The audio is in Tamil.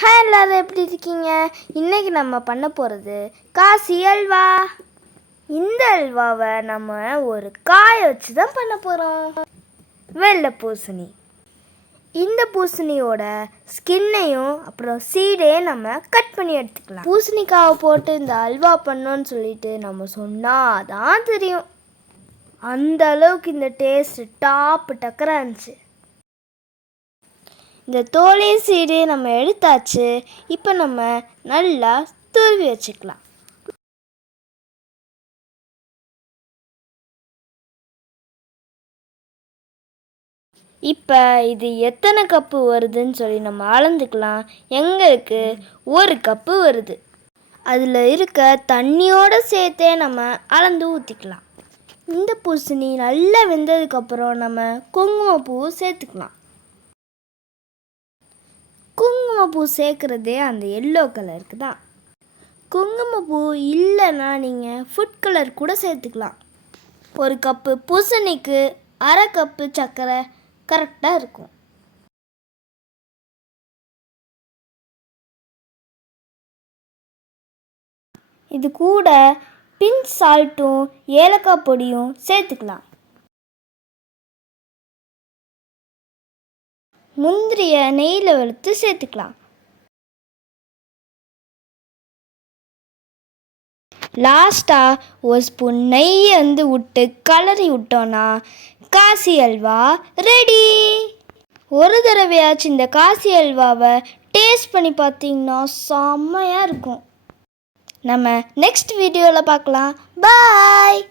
ஹாய் எல்லாரும் எப்படி இருக்கீங்க? இன்றைக்கி நம்ம பண்ண போகிறது காசி அல்வா. இந்த அல்வாவை நம்ம ஒரு காயை வச்சு தான் பண்ண போகிறோம். வெள்ளை பூசணி. இந்த பூசணியோட ஸ்கின்னையும் அப்புறம் சீடையும் நம்ம கட் பண்ணி எடுத்துக்கலாம். பூசணிக்காவை போட்டு இந்த அல்வா பண்ணோன்னு சொல்லிட்டு நம்ம சொன்னால் தான் தெரியும். அந்த அளவுக்கு இந்த டேஸ்ட்டு டாப்பு டக்கராக இருந்துச்சு. இந்த தோலை சீடு நம்ம எடுத்தாச்சு. இப்போ நம்ம நல்லா துருவி வச்சுக்கலாம். இப்போ இது எத்தனை கப்பு வருதுன்னு சொல்லி நம்ம அளந்துக்கலாம். எங்களுக்கு 1 கப்பு வருது. அதில் இருக்க தண்ணியோடு சேர்த்தே நம்ம அளந்து ஊற்றிக்கலாம். இந்த பூசணி நல்லா வெந்ததுக்கப்புறம் நம்ம குங்குமப்பூ சேர்த்துக்கலாம். குங்குமப்பூ சேர்க்குறதே அந்த எல்லோ கலருக்கு தான். குங்குமப்பூ இல்லைன்னா நீங்கள் ஃபுட் கலர் கூட சேர்த்துக்கலாம். 1 கப்பு பூசணிக்கு 1/2 கப்பு சர்க்கரை கரெக்டாக இருக்கும். இது கூட பிஞ்ச் சால்ட்டும் ஏலக்காய் பொடியும் சேர்த்துக்கலாம். முந்திரிய நெய்யில் வறுத்து சேர்த்துக்கலாம். லாஸ்ட்டாக 1 ஸ்பூன் நெய்யை விட்டு கலரி விட்டோன்னா காசி அல்வா ரெடி. ஒரு தடவையாச்சும் இந்த காசி அல்வாவை டேஸ்ட் பண்ணி பார்த்தீங்கன்னா செம்மையாக இருக்கும். நம்ம நெக்ஸ்ட் வீடியோவில் பார்க்கலாம். பாய்.